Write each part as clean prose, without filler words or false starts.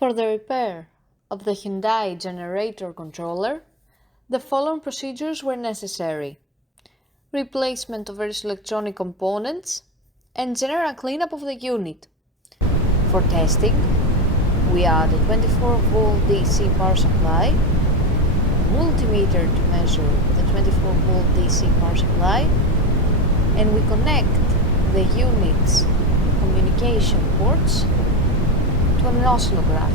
For the repair of the Hyundai generator controller, the following procedures were necessary: replacement of various electronic components and general cleanup of the unit. For testing, we add a 24-volt DC power supply, a multimeter to measure the 24-volt DC power supply, and we connect the unit's communication ports to an oscillograph.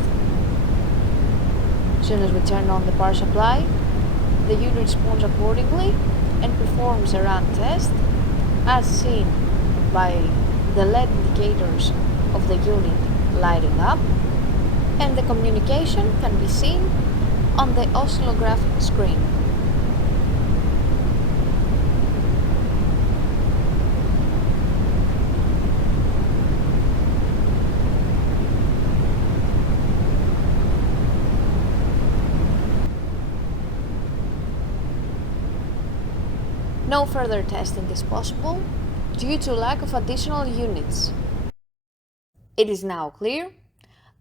As soon as we turn on the power supply, the unit responds accordingly and performs a run test as seen by the LED indicators of the unit lighting up, and the communication can be seen on the oscillograph screen. No further testing is possible due to lack of additional units. It is now clear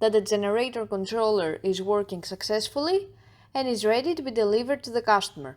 that the generator controller is working successfully and is ready to be delivered to the customer.